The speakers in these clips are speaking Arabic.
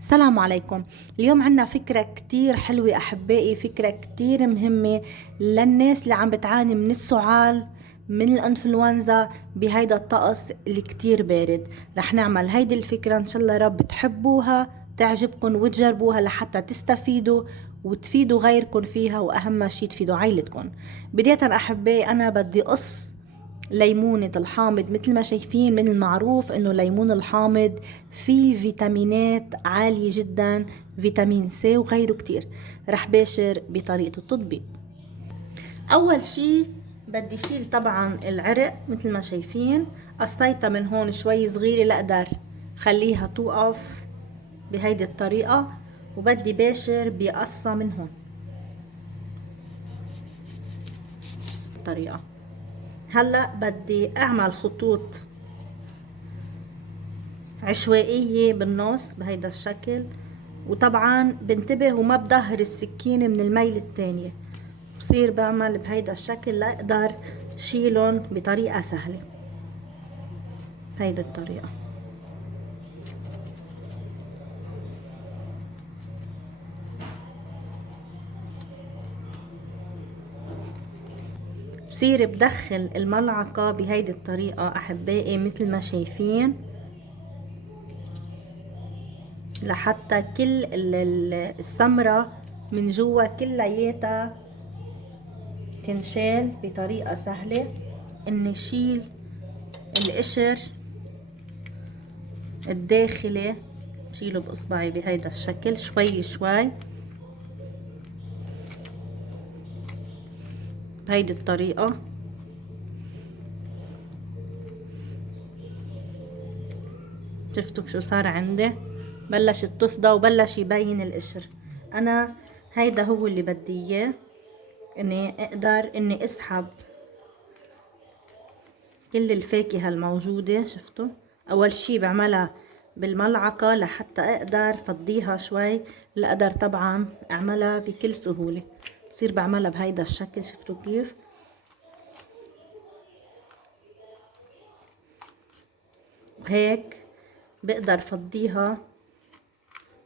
السلام عليكم. اليوم عنا فكرة كتير حلوة أحبائي، فكرة كتير مهمة للناس اللي عم بتعاني من السعال، من الانفلونزا بهيدا الطقس اللي كتير بارد. رح نعمل هيدي الفكرة إن شاء الله رب تحبوها، تعجبكم وتجربوها لحتى تستفيدوا وتفيدوا غيركم فيها، وأهم شي تفيدوا عائلتكم. بداية أحبائي أنا بدي قص ليمونة الحامض. مثل ما شايفين من المعروف انه ليمون الحامض فيه فيتامينات عالية جدا، فيتامين سي وغيره كتير. رح باشر بطريقة التطبيق. اول شي بدي شيل طبعا العرق مثل ما شايفين، قصيتها من هون شوي صغيرة لأقدر خليها توقف بهيدي الطريقة، وبدي باشر بقصة من هون الطريقة. هلأ بدي اعمل خطوط عشوائية بالنص بهيدا الشكل، وطبعا بنتبه وما بظهر السكينة من الميل التانية، بصير بعمل بهيدا الشكل لأقدر شيلهم بطريقة سهلة. هيدا الطريقة بصير بدخل الملعقة بهيدي الطريقة أحبائي مثل ما شايفين، لحتى كل السمرة من جوا كلياتها تنشال بطريقة سهلة. اني شيل القشر الداخلي، بشيله باصبعي بهيدا الشكل شوي شوي بهيدي الطريقة. شفتوا شو صار عندي؟ بلشت تفضى وبلش يبين القشر. انا هيدا هو اللي بدي اياه، اني اقدر اني اسحب كل الفاكهة الموجودة. شفتوا؟ اول شي بعملها بالملعقة لحتى اقدر فضيها شوي، لاقدر طبعا اعملها بكل سهولة. بصير بعملها بهيدا الشكل. شفتوا كيف؟ وهيك بقدر فضيها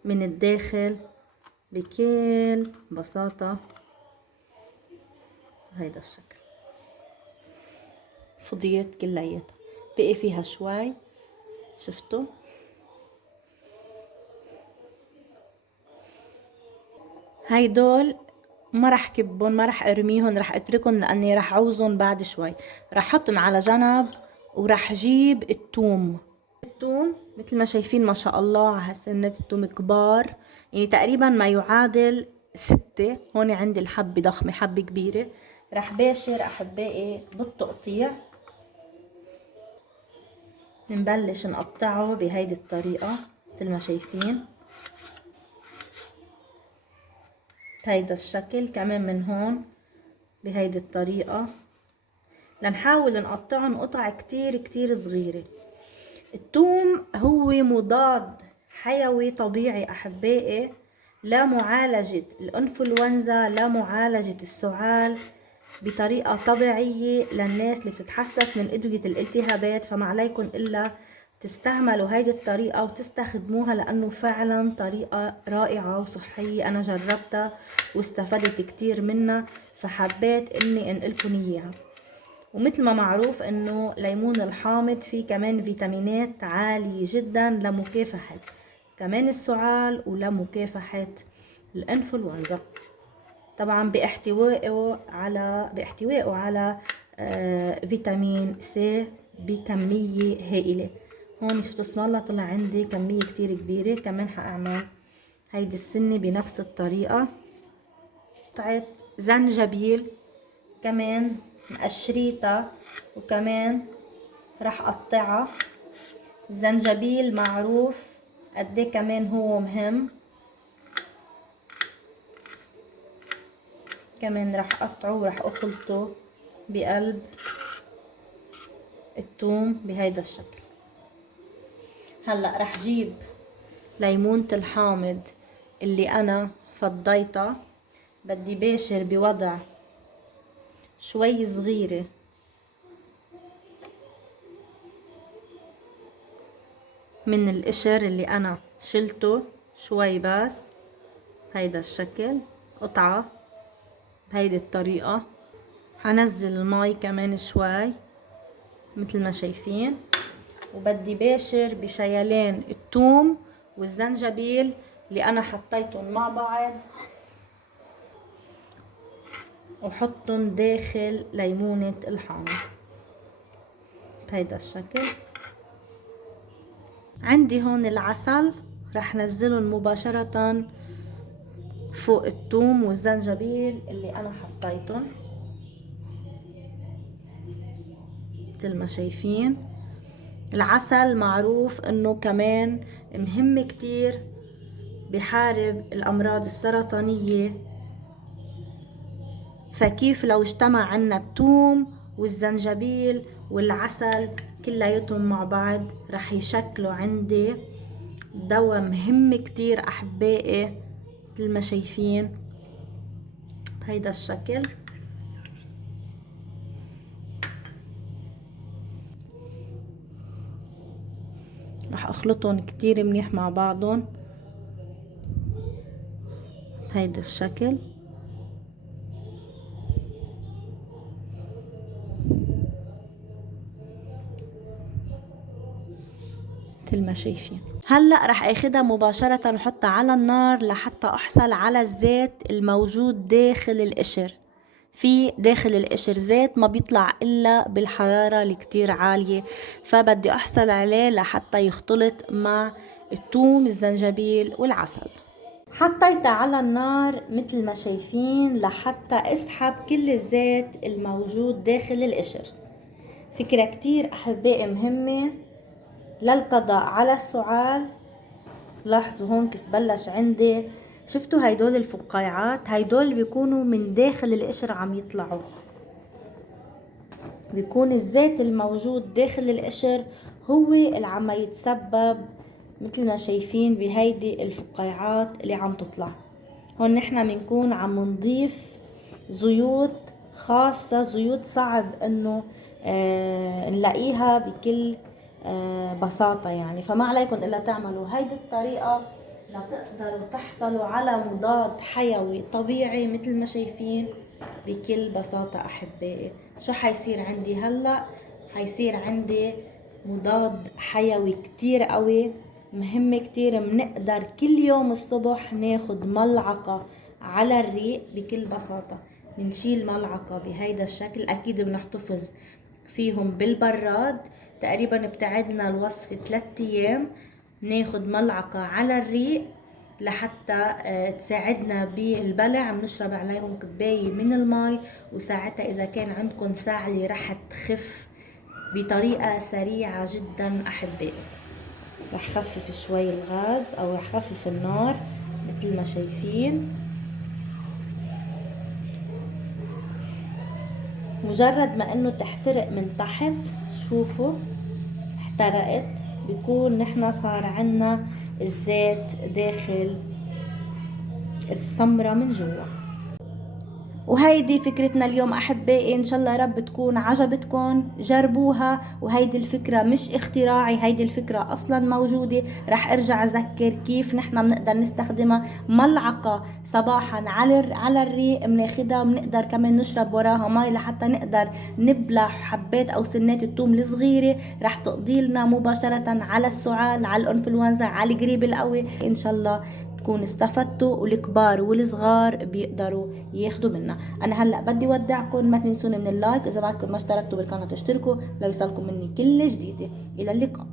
من الداخل بكل بساطة بهيدا الشكل. فضيت كلياتها، بقي فيها شوي. شفتوا؟ هيدول ما رح كبهم، ما رح ارميهم، رح اتركهم لاني رح عوزهم بعد شوي. رح احطهم على جنب ورح جيب الثوم. الثوم مثل ما شايفين ما شاء الله على هالسنة الثوم كبار، يعني تقريبا ما يعادل 6. هون عندي الحبة ضخمة، حبة كبيرة. رح باشر احبائي بالتقطيع. نبلش نقطعه بهيدي الطريقة مثل ما شايفين بهيدا الشكل. كمان من هون بهيدي الطريقة، لنحاول نقطعهم قطع كتير كتير صغيرة. الثوم هو مضاد حيوي طبيعي أحبائي لمعالجة الانفلونزا، لمعالجة السعال بطريقة طبيعية للناس اللي بتتحسس من أدوية الالتهابات. فما عليكم إلا تستعملوا هيدي الطريقة وتستخدموها، لأنه فعلا طريقة رائعة وصحية. أنا جربتها واستفدت كتير منها، فحبيت إني أنقلكم إياها. ومثل ما معروف انه ليمون الحامض فيه كمان فيتامينات عالية جدا لمكافحة كمان السعال ولمكافحة الانفلونزا، طبعا باحتوائه على فيتامين سي بكمية هائلة. هون شفتوا اسم الله طلع عندي كمية كتير كبيرة. كمان حاعمل هيدي السنة بنفس الطريقة. قطعة زنجبيل كمان مقشريتها، وكمان راح اقطعها. الزنجبيل معروف قديه كمان هو مهم. كمان راح اقطعه وراح اخلطه بقلب الثوم بهيدا الشكل. هلا راح جيب ليمونة الحامض اللي انا فضيتها، بدي باشر بوضع شوي صغيرة من القشر اللي انا شلته. شوي بس بهيدا الشكل، قطعة بهيدي الطريقة. هنزل المي كمان شوي مثل ما شايفين، وبدي باشر بشيلان الثوم والزنجبيل اللي انا حطيتهم مع بعض، وحطهم داخل ليمونة الحامض بهيدا الشكل. عندي هون العسل، رح نزلهم مباشرة فوق الثوم والزنجبيل اللي انا حطيتهم مثل ما شايفين. العسل معروف انه كمان مهم كتير، بحارب الامراض السرطانية، فكيف لو اجتمع عنا الثوم والزنجبيل والعسل كلياتهم مع بعض رح يشكلوا عندي دواء مهم كتير احبائي مثل ما شايفين بهيدا الشكل. رح اخلطهم كتير منيح مع بعضهم بهيدا الشكل. مثل ما شايفين. هلا رح اخدها مباشرة وحطها على النار لحتى احصل على الزيت الموجود داخل القشر. في داخل القشر زيت ما بيطلع الا بالحرارة الكتير عالية، فبدي احصل عليه لحتى يختلط مع الثوم الزنجبيل والعسل. حطيتها على النار مثل ما شايفين لحتى اسحب كل الزيت الموجود داخل القشر. فكرة كتير احبائي مهمة للقضاء على السعال. لاحظوا هون كيف بلش عندي، شفتوا هيدول الفقاعات، هيدول بيكونوا من داخل القشر عم يطلعوا، بيكون الزيت الموجود داخل القشر هو اللي عم يتسبب مثل ما شايفين بهيدي الفقاعات اللي عم تطلع. هون نحنا بنكون عم نضيف زيوت خاصة، زيوت صعب انه نلاقيها بكل بساطة يعني، فما عليكم الا تعملوا هيدي الطريقة لتقدروا تحصلوا على مضاد حيوي طبيعي مثل ما شايفين بكل بساطة احبائي. شو حيصير عندي هلأ؟ حيصير عندي مضاد حيوي كتير قوي مهم كتير. منقدر كل يوم الصبح ناخد ملعقة على الريق بكل بساطة. بنشيل ملعقة بهيدا الشكل، اكيد بنحتفظ فيهم بالبراد، تقريبا بتعدنا الوصفة 3 ايام. ناخد ملعقة على الريق لحتى تساعدنا بالبلع. بنشرب عليهم كباية من المي، وساعتها اذا كان عندكم سعلة رح تخف بطريقة سريعة جدا احبائي. رح خفف شوي الغاز او رح خفف النار مثل ما شايفين. مجرد ما انه تحترق من تحت، شوفوا احترقت، بيكون نحنا صار عنا الزيت داخل السمرة من جوا. وهيدي فكرتنا اليوم احبائي، ان شاء الله يا رب تكون عجبتكم. جربوها، وهيدي الفكرة مش اختراعي، هيدي الفكرة اصلا موجودة. رح ارجع اذكر كيف نحنا بنقدر نستخدمها. ملعقة صباحا على الريق بناخدها، وبنقدر كمان نشرب وراها مي لحتى نقدر نبلع حبات او سنات الثوم الصغيرة. رح تقضي لنا مباشرة على السعال، على الانفلونزا، على القريب القوي. ان شاء الله تكون استفدتوا، والكبار والصغار بيقدروا ياخدوا منها. انا هلا بدي ودعكم، ما تنسون من اللايك، اذا بعدكم ما اشتركتوا بالقناه اشتركوا ليوصلكم مني كل جديده. الى اللقاء.